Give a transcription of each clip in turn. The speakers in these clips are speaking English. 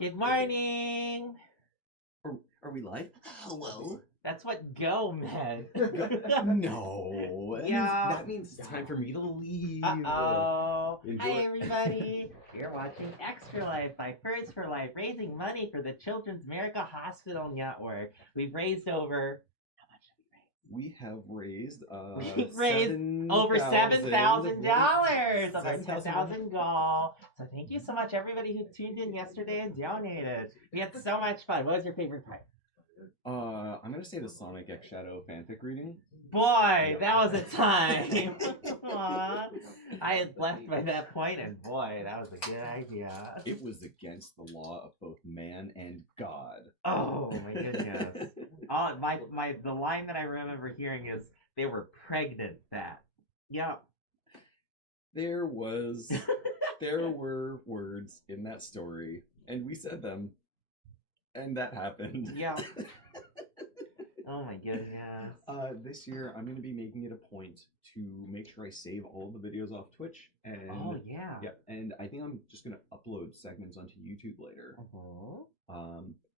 Good morning. Are we live? Hello? That's what go meant. No. That means it's time for me to leave. Uh-oh. Enjoy. Hi, everybody. You're watching Extra Life by Furs for Life, raising money for the Children's Miracle Hospital Network. We've raised over... How much have We have raised... We've raised over $7,000 of our 10,000 goal. So thank you so much, everybody who tuned in yesterday and donated. We had so much fun. What was your favorite part? I'm gonna say the Sonic X Shadow fanfic reading. Boy, that was a time. I had left by that point, and boy, that was a good idea. It was against the law of both man and God. Oh my goodness. The line that I remember hearing is they were pregnant that. Yep. There were words in that story, and we said them, and that happened. Yeah. Oh my goodness. This year, I'm going to be making it a point to make sure I save all the videos off Twitch. And oh, yeah. Yeah, and I think I'm just going to upload segments onto YouTube later.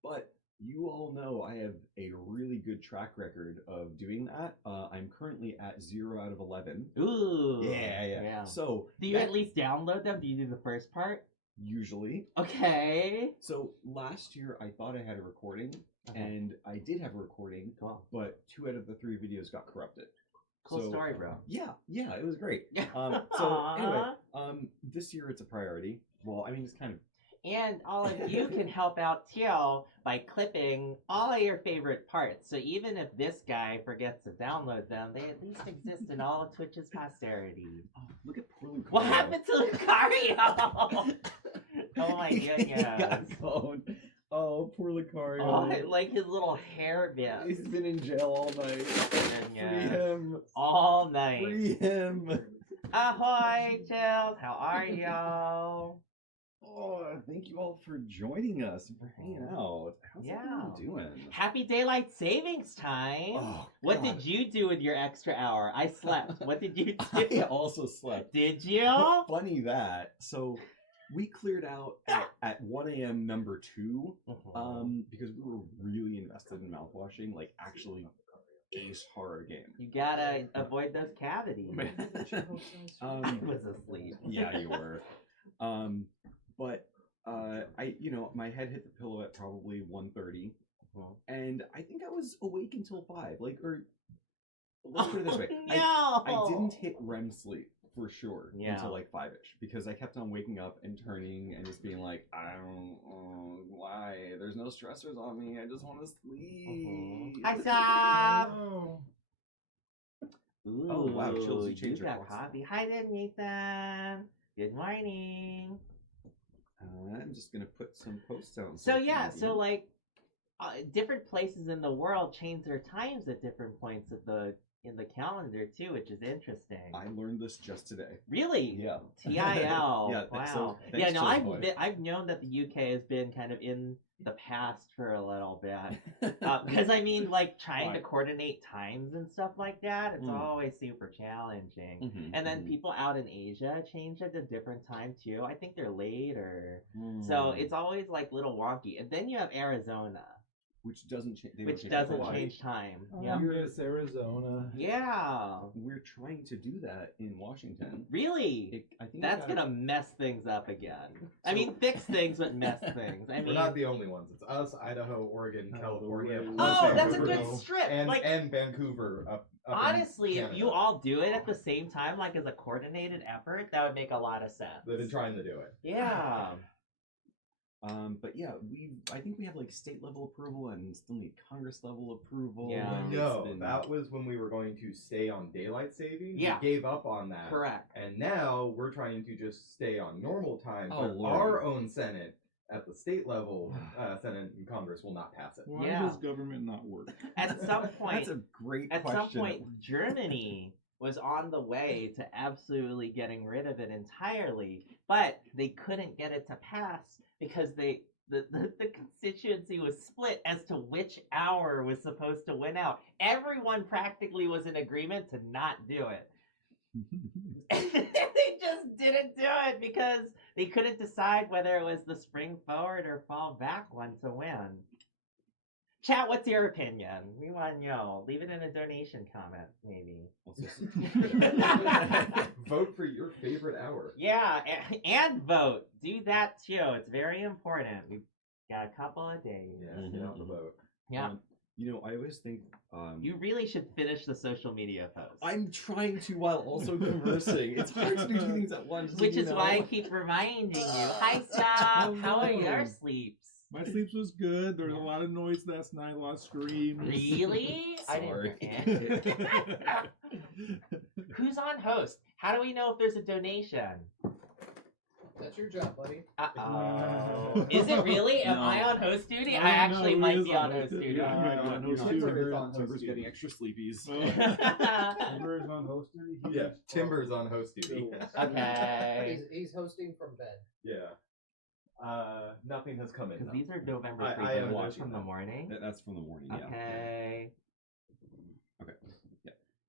But you all know I have a really good track record of doing that. I'm currently at 0 out of 11. Ooh. Yeah. So, do you at least download them? Do you do the first part? Usually. Okay. So, last year, I thought I had a recording. And I did have a recording, but 2 out of the 3 videos got corrupted. Cool story, bro. Yeah, it was great. So anyway, this year it's a priority. Well, I mean, it's kind of. And all of you can help out too by clipping all of your favorite parts. So even if this guy forgets to download them, they at least exist in all of Twitch's posterity. Oh, look at poor Lucario. What happened to Lucario? Oh my goodness. He got cloned. Oh, poor Lucario. Oh, like his little hair bit. He's been in jail all night. Free him. All night. Free him. Ahoy, Chills. How are y'all? Oh, thank you all for joining us and for hanging out. How's everyone doing? Happy daylight savings time. Oh, what did you do with your extra hour? I slept. What did you do? I also slept. Did you? Funny that. So we cleared out at 1 a.m. number 2 because we were really invested in mouthwashing, like actually ace horror game. You gotta avoid those cavities. I was asleep. Yeah, you were. But my head hit the pillow at probably 1:30, and I think I was awake until 5. Let's put it this way. No! I didn't hit REM sleep for sure until like 5-ish, because I kept on waking up and turning and just being like, I don't why. There's no stressors on me. I just want to sleep. Hi, Stop. Ooh, oh wow, Chills, you changed your coffee. Hi there, Nathan. Good morning. I'm just gonna put some posts out. So different places in the world change their times at different points in the calendar too, which is interesting. I learned this just today. Really? Yeah. TIL. Yeah. Wow. Thanks, I've known that the UK has been kind of in the past for a little bit, because I mean, like trying to coordinate times and stuff like that, it's always super challenging. And then people out in Asia change at a different time too. I think they're later, so it's always like little wonky. And then you have Arizona, which doesn't change. Which doesn't change time. Yeah, miss Arizona. Yeah, we're trying to do that in Washington. Really? I think that's gonna mess things up again. I mean, fix things, but mess things. I mean, we're not the only ones. It's us, Idaho, Oregon, California. Oh, that's a good strip. And Vancouver. Up honestly, if you all do it at the same time, like as a coordinated effort, that would make a lot of sense. They're trying to do it. Yeah. But yeah, I think we have like state level approval and still need Congress level approval. Yeah. No, that was when we were going to stay on daylight saving. Yeah. We gave up on that. Correct. And now we're trying to just stay on normal time. Oh, but Lord. our own Senate at the state level, Senate and Congress will not pass it. Why does government not work? At some point, that's a great question. At some point, Germany was on the way to absolutely getting rid of it entirely, but they couldn't get it to pass because the constituency was split as to which hour was supposed to win out. Everyone practically was in agreement to not do it. they just didn't do it because they couldn't decide whether it was the spring forward or fall back one to win. Chat, what's your opinion? We want to know. Leave it in a donation comment, maybe. Vote for your favorite hour. Yeah, and vote. Do that too. It's very important. We've got a couple of days. Yeah, get out the vote. Yeah. I always think You really should finish the social media post. I'm trying to while also conversing. It's hard to do two things at once. Which is why I keep reminding you. Hi, Stop. How are your sleeps? My sleeps was good. There was a lot of noise last night, a lot of screams. Really? Sorry. I didn't hear it. Who's on host? How do we know if there's a donation? That's your job, buddy. Uh-oh. Is it really? Am I on host duty? I actually he might is be on host duty. Yeah, you might be on host duty. Timber's getting extra sleepies. Timber is on host duty? He Yeah, is- Timber's on host duty. Okay. He's hosting from bed. Yeah. Nothing has come in. Because though. these are November I 3rd am watch watching from the them. morning. That's from the morning, yeah. Okay.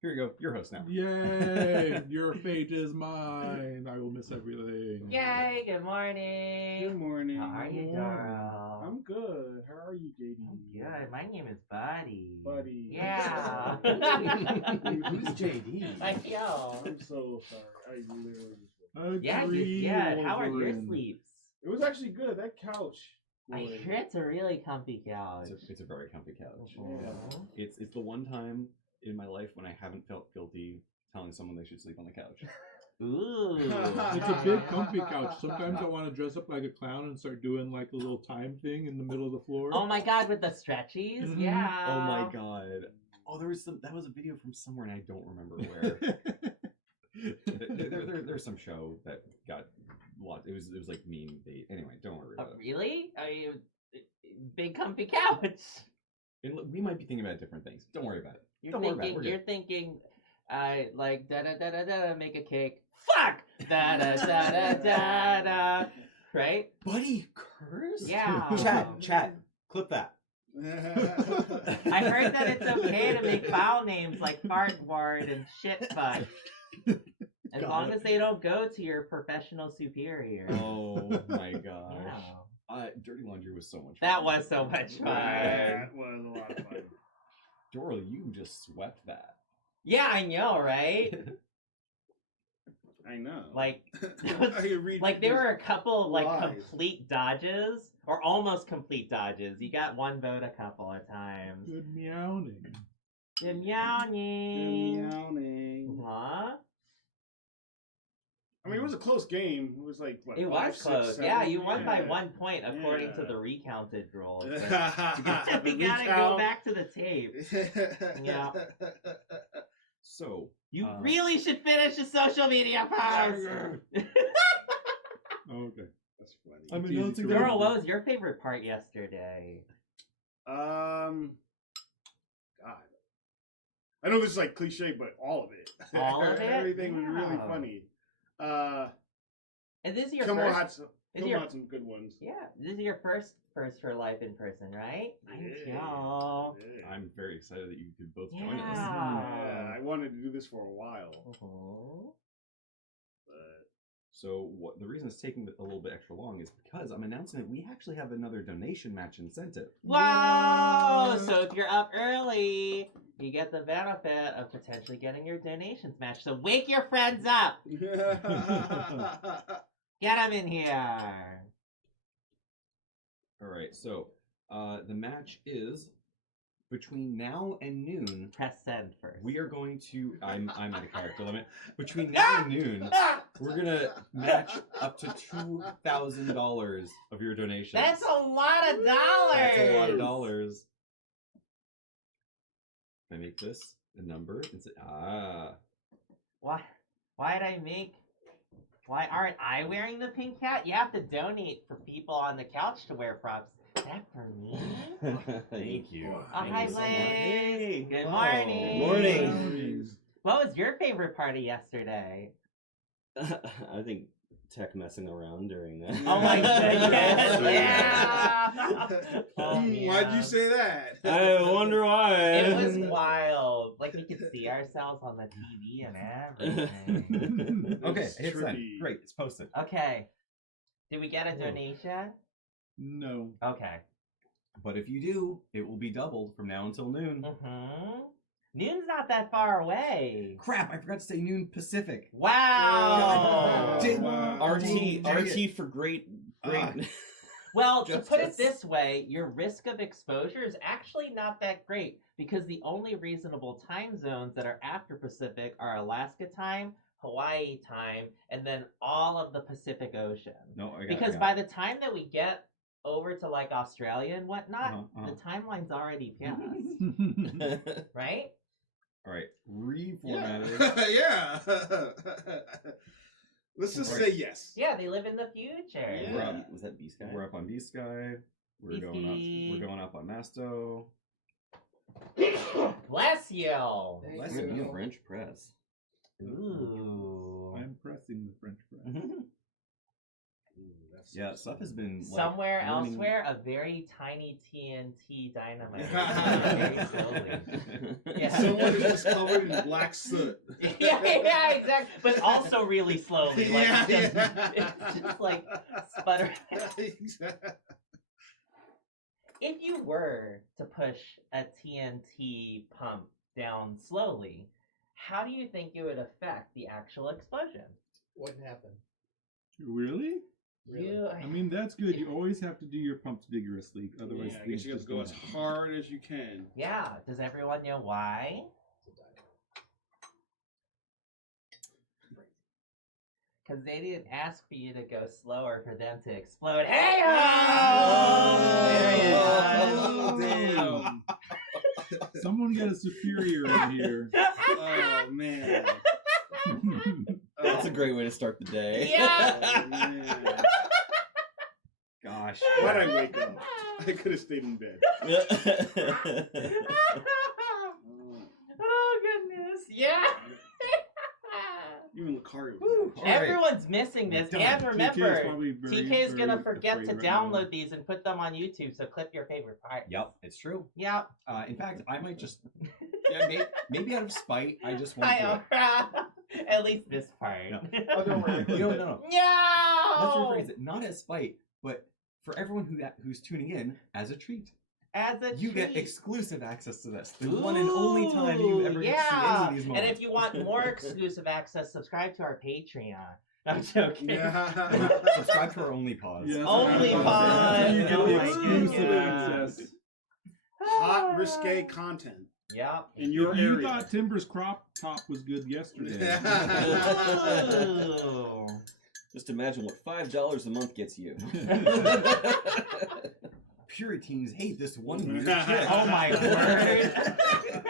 Here you go. Your host now. Yay! Your fate is mine. I will miss everything. Yay, good morning. Good morning. How are you, Doro? I'm good. How are you, JD? I'm good. My name is Buddy. Buddy. Yeah. Who's JD? I know. I'm so sorry. I literally. Yeah, you Agree, did. How are your Wolverine. sleeps? It was actually good. That couch. I boy. hear it's a really comfy couch. It's a very comfy couch. Mhm. It's the one time in my life when I haven't felt guilty telling someone they should sleep on the couch. Ooh. It's a big comfy couch. Sometimes I want to dress up like a clown and start doing like a little time thing in the middle of the floor. Oh my god, with the stretchies? Mhm. Yeah. Oh my god. Oh, that was a video from somewhere and I don't remember where. There's some show that got lots. It was like meme bait. Anyway, don't worry Oh, about it. really? Are you big comfy couch? And look, we might be thinking about different things. Don't worry about it. You're Don't worry about it. thinking. We're You're good. thinking. Like da da da da da. Make a cake. Fuck. Da da da da da da. Right? Buddy, curse? Yeah. Chat. Clip that. I heard that it's okay to make foul names like fart ward and shit fuck. As Got long it. as they don't go to your professional superior. Oh my gosh. Yeah. Dirty Laundry was so much fun. That was so much fun. That was a lot of fun. Doral, you just swept that. Yeah, I know, right? I know. Like, I could read like there this- were a couple like lies. complete dodges or almost complete dodges. You got one vote a couple of times. Good meowing. Good meowing. Meowing. Huh? I mean, it was a close game. It was like what? It 5, was 6, close. 7? Yeah, you won by Yeah. 1 point according to Yeah. the recounted rules. The We gotta go recount. back to the tape. Yeah. So, You really should finish the social media post. Okay. That's funny. I'm It's easy announcing to that- Girl, what was your favorite part yesterday? God. I know this is like cliche, but all of it. All of it? Everything was really Yeah. funny. And this is your Come on, first. had some, This is come your, on, some good ones. yeah, this is your first for life in person, right? Thank you. Yeah. I'm very excited that you could both join Yeah. us. Yeah, I wanted to do this for a while, Mhm. but So, the reason it's taking a little bit extra long is because I'm announcing that we actually have another donation match incentive. Wow! So if you're up early, you get the benefit of potentially getting your donations matched. So wake your friends up. Get them in here. All right, so the match is between now and noon. Press send first. We are going to. I'm at a character limit. Between now and noon, we're gonna match up to $2,000 of your donations. That's a lot of dollars. That's a lot of dollars. Can I make this a number? And say, Why aren't I wearing the pink hat? You have to donate for people on the couch to wear props. Is that for me? Thank you. Oh, hi, so much. Blaze. Good Oh. morning. Morning. What was your favorite party yesterday? I think tech messing around during that. Oh my goodness! Yeah. Oh, Why'd yeah. you say that? I wonder why. It was wild. Like like we could see ourselves on the TV and everything. Okay, It's hit send. trippy. Great, it's posted. Okay. Did we get a donation? No. Okay. But if you do, it will be doubled from now until noon. Mm-hmm. Noon's not that far away. Crap, I forgot to say noon Pacific. Wow. Did- RT for great. Well, to put it Justice. this way, your risk of exposure is actually not that great because the only reasonable time zones that are after Pacific are Alaska time, Hawaii time, and then all of the Pacific Ocean. No, I got Because by the time that we get over to like Australia and whatnot, the timeline's already passed, right? All right, reformatted. Yeah. Let's just Right. say yes. Yeah, they live in the future. Yeah. Was that B Sky? We're up on B Sky. We're Beefy. going up. We're going up on Masto. Bless you. Thank Bless you. you. French press. Ooh. I'm pressing the French press. Yeah, stuff has been like, Somewhere learning- elsewhere, a very tiny TNT dynamite. Very slowly. Yeah. Someone is just covered in black soot. yeah, exactly. But also really slowly. Like, Yeah, it's, just, yeah. it's just like sputtering. Exactly. If you were to push a TNT pump down slowly, how do you think it would affect the actual explosion? Wouldn't happen. Really? You, I mean, that's good. You always have to do your pumps vigorously, otherwise Yeah, I things guess you have just to go don't as happen. hard as you can. yeah. Does everyone know why? Because they didn't ask for you to go slower for them to explode. Hey! Oh, There it is. damn. Someone get a superior in here. Oh, man. That's a great way to start the day. Yeah. Oh, man. Gosh. Why'd I wake up? I could have stayed in bed. Oh goodness! Yeah. Even Lucario was Woo. like, All right. Everyone's missing this, Done. and TK is remember, probably very, TK is gonna very forget afraid to right now. download these and put them on YouTube. So clip your favorite part. Yep, it's true. Yep. In fact, I might just, maybe out of spite, I just won't do it. At least this part. No. Oh, don't worry. No. No. Let's rephrase it. Not as spite, but for everyone who's tuning in, as a treat. As a You get treat. exclusive access to this. The one and only time you ever get to see any of these moments. And if you want more exclusive access, subscribe to our Patreon. I'm joking. yeah. Subscribe to our Only Pause. Yes, Only that's fun. You get Oh the my exclusive goodness. access. Hot, risque content Yep. in your You area. thought Timber's crop top was good yesterday. Ooh. Just imagine what $5 a month gets you. Puritans hate this one weird trick. Oh my word.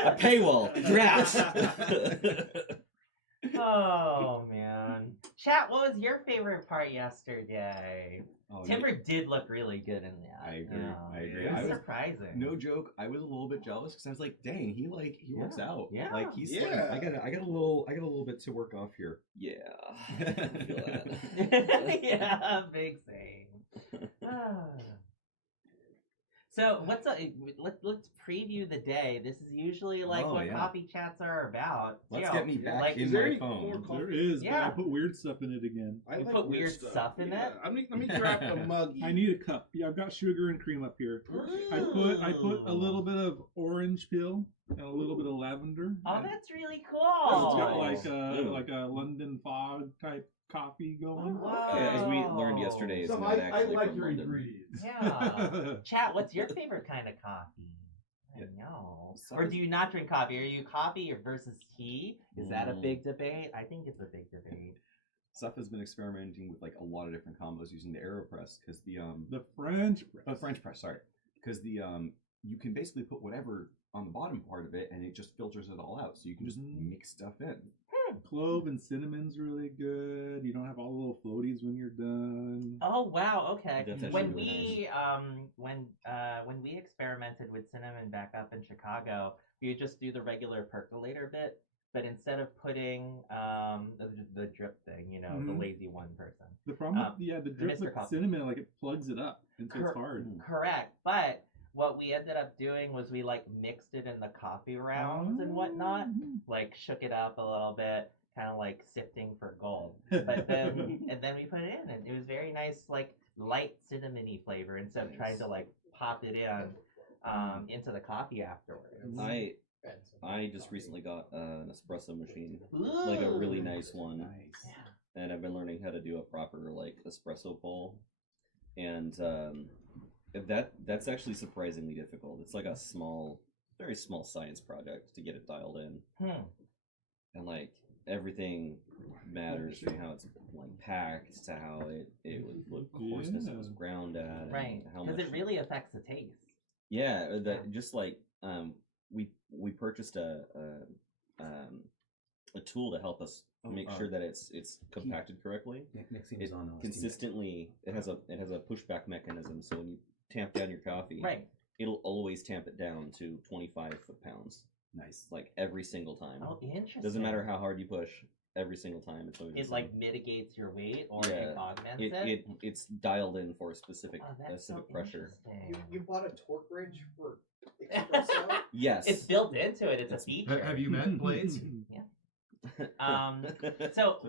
A paywall. Drafts. Oh man. Chat, what was your favorite part yesterday? Oh, Timber did look really good in that. I agree. Yeah. I agree. It I was was surprising. no joke. I was a little bit jealous because I was like, "Dang, he works Yeah. out. Yeah. Like he's slim. Yeah. I got a little bit to work off here." Yeah. I feel that. Yeah, big same. Ah. So let's preview the day. This is usually like Oh, what yeah. coffee chats are about. Let's Jill, get me back like, in is there my any phone. more coffee? There is, Yeah. but I put weird stuff in it again. I You like put weird stuff in it? Let me grab the mug. I need a cup. Yeah, I've got sugar and cream up here. I put a little bit of orange peel and a little bit of lavender. Oh, and that's really it's cool. got Ooh. like a London fog type coffee going. Wow. Yeah, as we learned yesterday, it's So not I actually like from your London. ingredients. Yeah. Chat, what's your favorite kind of coffee? I Yeah. know. So Or is- do you not drink coffee? Are you coffee or versus tea? Is that a Mm. big debate? I think it's a big debate. Seth has been experimenting with like a lot of different combos using the AeroPress because The French press. French press, sorry, because the you can basically put whatever on the bottom part of it and it just filters it all out, so you can just Mhm. mix stuff in. Clove and cinnamon's really good. You don't have all the little floaties when you're done. Oh wow, okay. That's actually When really when we experimented with cinnamon back up in Chicago, we would just do the regular percolator bit, but instead of putting the drip thing, you know, the Mhm. lazy one person. The problem with the drip Mr. with Coffee. cinnamon, like it plugs it up, and so it's Cor- hard. Correct, but what we ended up doing was we like mixed it in the coffee rounds and whatnot, like shook it up a little bit, kind of like sifting for gold. But then and then we put it in, and it was very nice, like light cinnamony flavor instead of trying to like pop it in into the coffee afterwards. I just recently got an espresso machine, like a really nice one, and I've been learning how to do a proper like espresso pull, and that's actually surprisingly difficult. It's like a very small science project to get it dialed in, and like everything matters from how it's like packed to how it would look coarseness it was ground at, right? Because it really affects the taste. Yeah, just like we purchased a tool to help us make sure that it's compacted correctly. It consistently it has a pushback mechanism, so when you tamp down your coffee, right, it'll always tamp it down to 25 foot-pounds. Nice, like every single time. Oh, interesting. Doesn't matter how hard you push. Every single time, it's always it like mitigates your weight or it augments it. It's dialed in for a specific pressure. You bought a torque wrench for espresso? Yes, it's built into it. It's a feature. Have you met Blaze? Yeah. So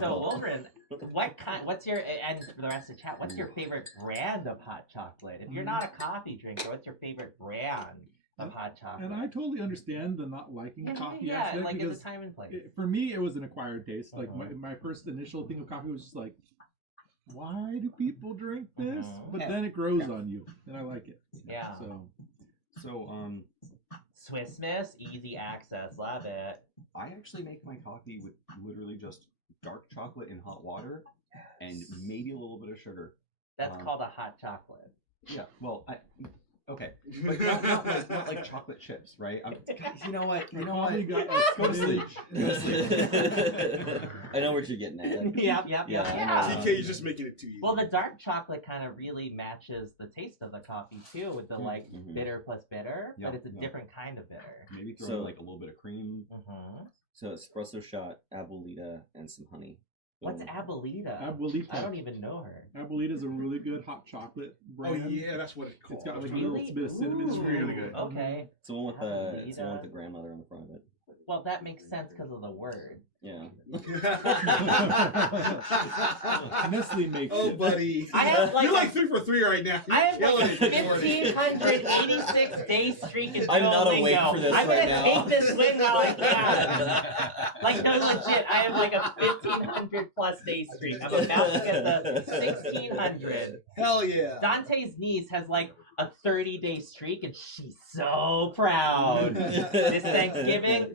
Wolverine, what's your, and for the rest of the chat, what's your favorite brand of hot chocolate? If you're not a coffee drinker, what's your favorite brand of hot chocolate? And I totally understand the not liking coffee aspect, like because it's a time and place. For me, it was an acquired taste. Like my first initial thing of coffee was just like, why do people drink this? But then it grows on you, and I like it. Yeah. So Swiss Miss, easy access, love it. I actually make my coffee with literally just dark chocolate and hot water, and maybe a little bit of sugar. That's called a hot chocolate. Yeah. Well, okay, but not like chocolate chips, right? You know what? Go to sleep. I know what you're getting at. Yep. TK is just making it too easy. Well, the dark chocolate kind of really matches the taste of the coffee too, with the like bitter plus bitter, but it's a different kind of bitter. Maybe throw in like a little bit of cream. So espresso shot, Abuelita, and some honey. What's Abuelita? Abuelita. I don't even know her. Abuelita is a really good hot chocolate brand. Oh yeah, that's what it's called. It's got like a little bit of cinnamon. It's really good. Okay. It's the one with the grandmother on the front of it. Well, that makes sense because of the word. Yeah. Nestle makes Oh, buddy. I have like You're like 3 for 3 right now. I have You're like a killing it. 1,586 day streak in I'm not Duolingo. awake for this I'm right gonna now. take this win while I can. Like, no, legit, I have like a 1,500 plus day streak. I'm about to get the 1,600. Hell yeah. Dante's niece has like a 30-day streak, and she's so proud. This Thanksgiving,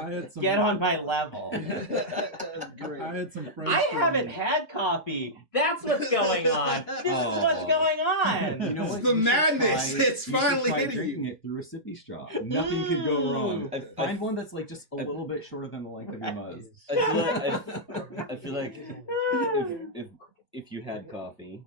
I had some, get on my level. I had some friends. I haven't had coffee. That's what's going on. This is what's going on. You know what? It's the madness. It's finally hitting drinking you. it through a sippy straw. Nothing could go wrong. Find one that's like just a little bit shorter than the length of your muzz. I feel like if you had coffee,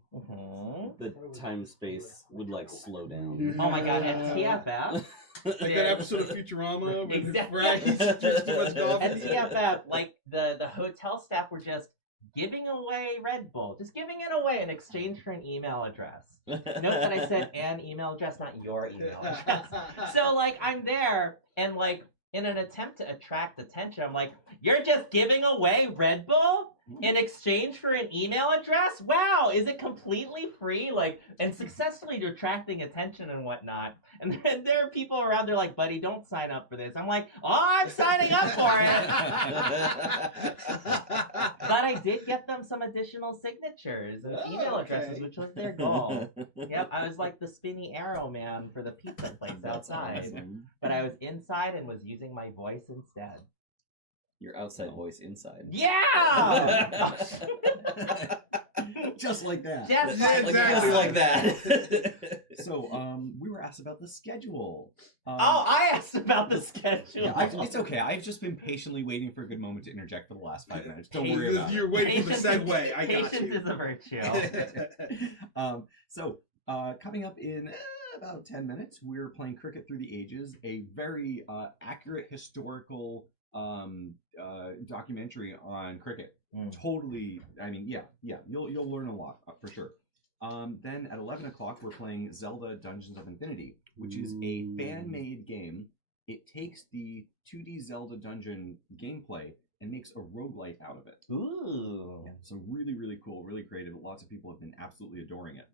the time space would like slow down. Oh my god, at TFF? Like that episode of Futurama when Exactly. Frank drinks too much coffee. At TFF, like the hotel staff were just giving away Red Bull, just giving it away in exchange for an email address. Note that I said an email address, not your email address. So like I'm there, and like in an attempt to attract attention, I'm like, you're just giving away Red Bull in exchange for an email address? Wow, is it completely free? Like, and successfully attracting attention and whatnot. And then there are people around, they're like, buddy, don't sign up for this. I'm like, oh, I'm signing up for it. But I did get them some additional signatures and email addresses, which was their goal. Yep, I was like the spinny arrow man for the pizza place outside. Awesome. But I was inside and was using my voice instead. Your outside voice inside. Yeah! Just like that. Just Yeah, like, exactly. Just like that. So, we were asked about the schedule. Oh, I asked about the schedule. Yeah, it's okay. I've just been patiently waiting for a good moment to interject for the last 5 minutes. Don't worry about it. You're waiting for the segue. I got Patience you. is a virtue. So, coming up in about 10 minutes, we're playing Cricket Through the Ages, a very accurate historical documentary on cricket. Totally, I mean, yeah, you'll learn a lot for sure. Then at 11 o'clock, we're playing Zelda Dungeons of Infinity, which is a fan-made game. It takes the 2D Zelda dungeon gameplay and makes a roguelite out of it. Ooh. Yeah, so really, really cool, really creative. Lots of people have been absolutely adoring it.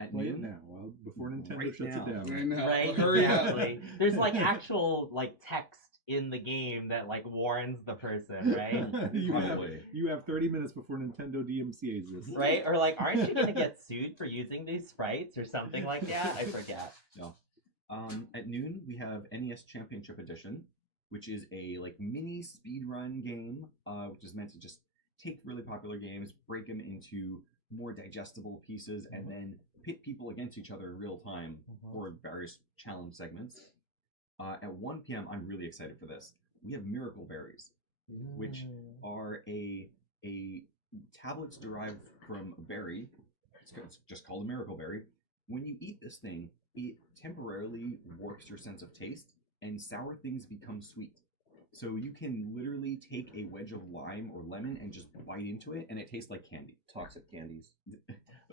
At Play it noon, now, well, before Nintendo Right shuts now. it down. I know. Right, Hurry exactly. There's like actual like text in the game that like warns the person, right? you have 30 minutes before Nintendo DMCA's this. Right? Or like, aren't you gonna get sued for using these sprites or something like that? I forget. No. At noon, we have NES Championship Edition, which is a like mini speedrun game, which is meant to just take really popular games, break them into more digestible pieces, and then pit people against each other in real time for various challenge segments. At 1 p.m., I'm really excited for this. We have Miracle Berries, which are a tablets derived from a berry. It's just called a Miracle Berry. When you eat this thing, it temporarily warps your sense of taste, and sour things become sweet. So you can literally take a wedge of lime or lemon and just bite into it, and it tastes like candy. Toxic candies.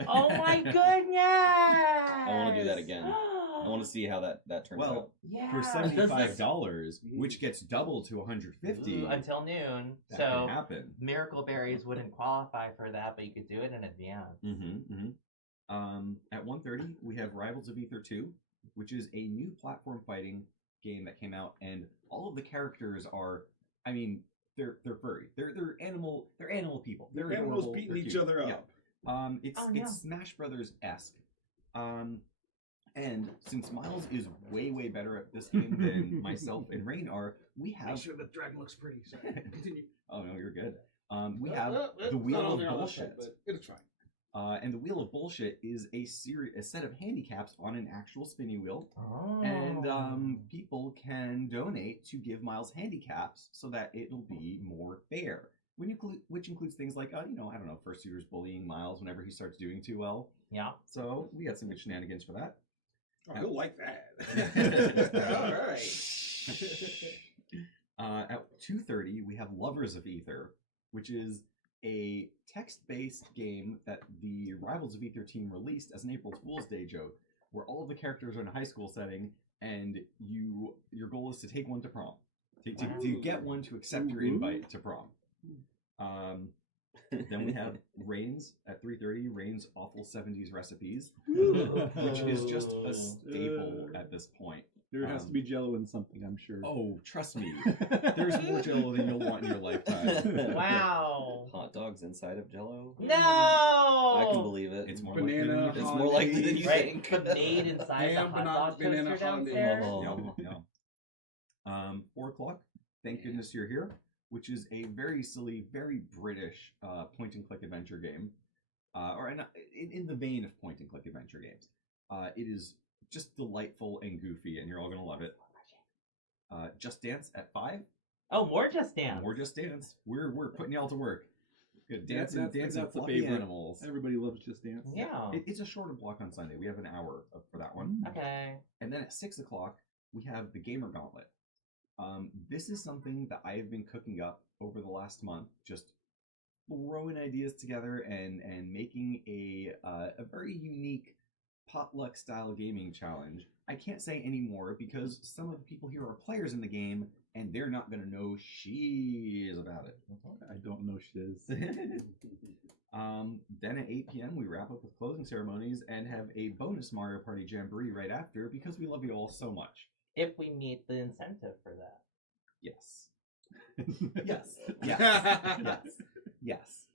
Oh my goodness! I want to do that again. I want to see how that turns out. Well, Yeah. for $75, which gets doubled to $150, until noon. that So can happen. Miracle Berries wouldn't qualify for that, but you could do it in advance. At 1:30, we have Rivals of Aether 2, which is a new platform fighting game that came out, and all of the characters are, I mean, they're furry. They're animal people. They're animals adorable, beating they're each cute. other up. Yeah. It's Oh, no. it's Smash Brothers-esque. And since Miles is way better at this game than myself and Rain are, we have. Make sure the dragon looks pretty. Sorry. Continue. Oh no, you're good. We have the Wheel of Bullshit. It's fine. And the Wheel of Bullshit is a set of handicaps on an actual spinny wheel, Oh. and people can donate to give Miles handicaps so that it'll be more fair. Which includes things like, I don't know, first years bullying Miles whenever he starts doing too well. Yeah. So we got some good shenanigans for that. Oh, you'll like that. All right. At 2:30, we have Lovers of Aether, which is a text-based game that the Rivals of Aether team released as an April Fool's Day joke, where all of the characters are in a high school setting, and your goal is to take one to prom, to get one to accept your invite to prom. Then we have Rain's at 3:30. Rain's Awful 70s Recipes, which is just a staple at this point. There has to be Jello in something, I'm sure. Oh, trust me, there's more Jello than you'll want in your lifetime. Wow. Hot dogs inside of Jello? No. I can believe it. It's more Banana, likely. It's more likely than you Right, think. but made inside Ham, the hot dog banana, toaster honey. downstairs. Oh. Yeah. 4 o'clock. Thank goodness you're here, which is a very silly, very British point-and-click adventure game, or in the vein of point-and-click adventure games. It is just delightful and goofy, and you're all gonna love it. Just Dance at 5. Oh, more Just Dance. More Just Dance. We're putting y'all to work. Good dancing, That's the fluffy favorite. animals. Everybody loves Just Dance. Yeah. It's a shorter block on Sunday. We have an hour for that one. Okay. And then at 6 o'clock, we have the Gamer Gauntlet. This is something that I have been cooking up over the last month, just throwing ideas together and making a very unique potluck style gaming challenge. I can't say any more because some of the people here are players in the game and they're not going to know she's about it. I don't know shiz. Then at 8 p.m. we wrap up with closing ceremonies and have a bonus Mario Party Jamboree right after because we love you all so much. If we meet the incentive for that. Yes. Yes. Yes. Yes. Yes.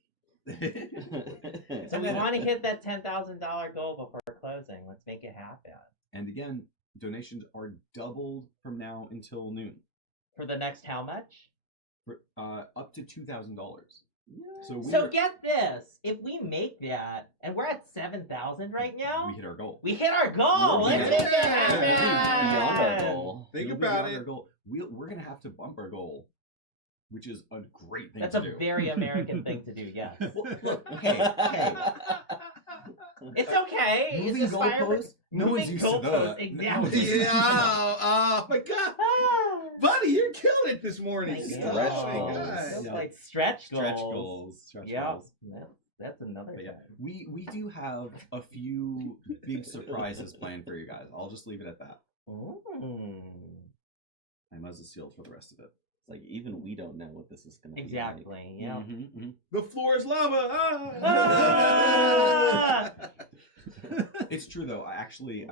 So we want to hit that $10,000 goal before closing. Let's make it happen. And again, donations are doubled from now until noon. For the next how much? For up to $2,000. So get this. If we make that, and we're at 7,000 right now, we hit our goal. we hit our goal. Let's make it Beyond our happen. goal. Think We'll be about beyond it. our goal. We're gonna have to bump our goal, which is a great thing That's to a do. very American thing to do, yes. Look, hey. It's okay. Moving it's goalposts? No one's used to that. Exactly. Yeah. Oh my God, buddy, you're killing it this morning. Thank you. Stretch Oh my goals. God. Those Yeah. like stretch goals. Stretch goals. Stretch Yeah. goals. There That's another. But yeah, we do have a few big surprises planned for you guys. I'll just leave it at that. My muzz is sealed for the rest of it. It's like even we don't know what this is gonna Exactly. be like. Yeah. The floor is lava. It's true though. I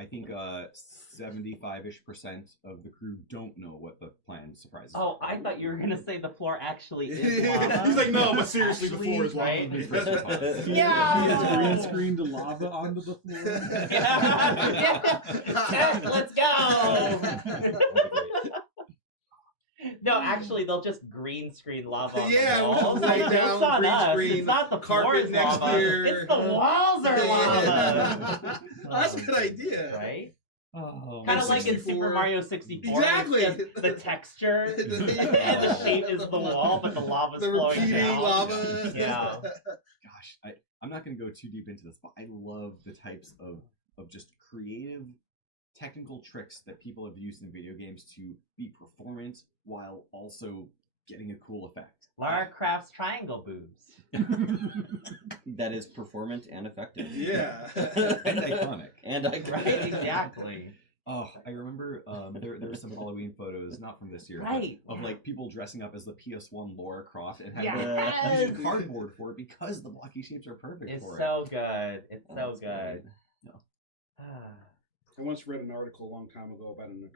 think 75-ish% of the crew don't know what the planned surprises Oh, are. I thought you were gonna say the floor actually is lava. He's like, no, but seriously, the floor is lava. Right? He has green screened lava onto the floor. Yeah. Let's go. No, actually, they'll just green screen lava. On Yeah, the we'll walls. just lay Like, down, joke's on green us. screen, It's not the floor carpet is next lava. year. It's the walls are lava. That's a good idea. Right? Oh, Kind of like in 64. Super Mario 64. Exactly. It's just the texture and the Yeah. shape is the wall, but the lava's The flowing repeating down. lava. Yeah. Gosh, I'm not going to go too deep into this, but I love the types of just creative technical tricks that people have used in video games to be performant while also getting a cool effect. Lara Croft's triangle boobs. That is performant and effective. Yeah. And iconic. And iconic. Right, exactly. Oh, I remember there were some Halloween photos, not from this year, but Right. of like people dressing up as the PS1 Lara Croft and Yes. having using cardboard for it because the blocky shapes are perfect It's for so good. It's Oh, so that's good. great. I once read an article a long time ago about an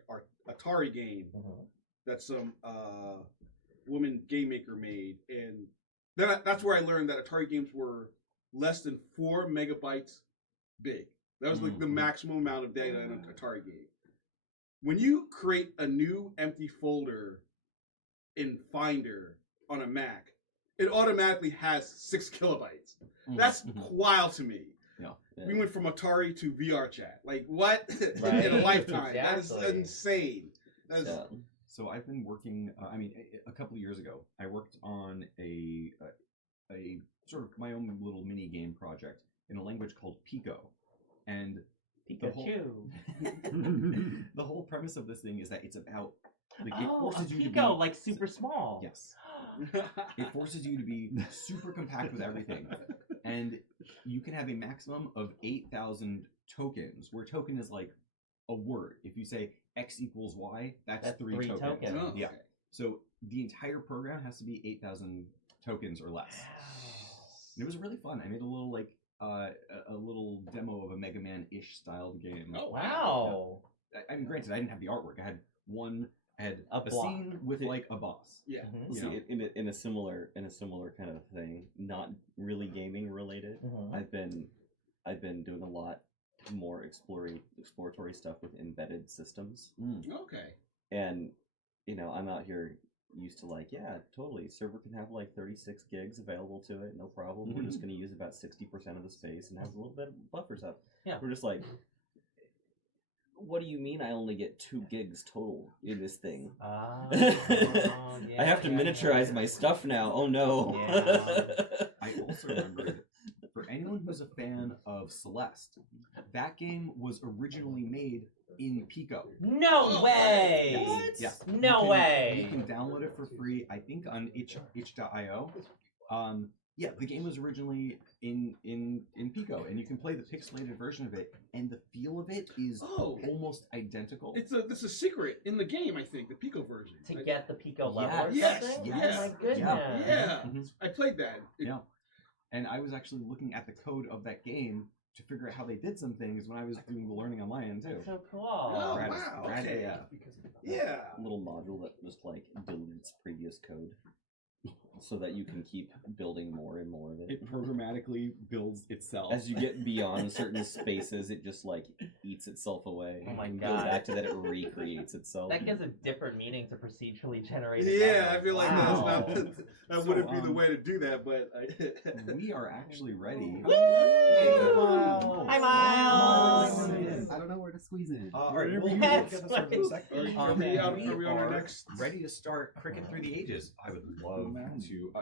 Atari game that some woman game maker made, and then that's where I learned that Atari games were less than 4 megabytes big. That was like the maximum amount of data in an Atari game. When you create a new empty folder in Finder on a Mac, it automatically has 6 kilobytes. That's wild to me. Yeah. We went from Atari to VR chat. Like, what? Right. In a lifetime. That is Exactly. insane. That is, Yeah. So I've been working. A couple of years ago, I worked on a sort of my own little mini game project in a language called Pico, and Pikachu. the whole premise of this thing is that it's about like, it Oh, a forces you to be Pico, like super small. yes, it forces you to be super compact with everything, and you can have a maximum of 8,000 tokens, where token is like a word. If you say X equals Y, that's 3 tokens. Oh, Yeah. okay. So the entire program has to be 8,000 tokens or less. And it was really fun. I made a little like a little demo of a Mega Man-ish styled game. Oh, Wow. I mean, granted, I didn't have the artwork. I had A a block. scene with like a boss. Yeah. Mhm. You See, in a similar kind of thing, not really gaming related. Mhm. I've been doing a lot more exploratory stuff with embedded systems, Okay. and I'm out here used to like, yeah, totally, server can have like 36 gigs available to it, no problem. We're just going to use about 60% of the space and have a little bit of buffers up. Yeah. We're just like, what do you mean I only get 2 gigs total in this thing? Oh, I have to miniaturize my stuff now. Oh no. Yeah. I also remembered, for anyone who's a fan of Celeste, that game was originally made in Pico. No way! Yes. Yeah. No way! You can download it for free, I think, on itch.io. Yeah, the game was originally in Pico, and you can play the pixelated version of it, and the feel of it is almost identical. It's a secret in the game, I think, the Pico version. To get the Pico level or Yes, something? yes. Oh my goodness. Yeah. Mhm. I played that. Yeah. And I was actually looking at the code of that game to figure out how they did some things when I was doing the learning on my end, too. That's so cool. Oh, Rad- wow. rad Okay. AF. Yeah. Little module that just like deletes previous code so that you can keep building more and more of it. It programmatically builds itself. As you get beyond certain spaces, it just like eats itself away. Oh my and God. goes back to that, it recreates itself. That gives a different meaning to procedurally generated Yeah, levels. I feel like Wow. that's not that So, wouldn't be the way to do that, but We are actually ready. Woo! Hi, Miles! I don't know where to squeeze in. All right, Wherever we'll you get That's this over in a sec. Are we on our next? ready to start Cricket Through the Ages. I would love to.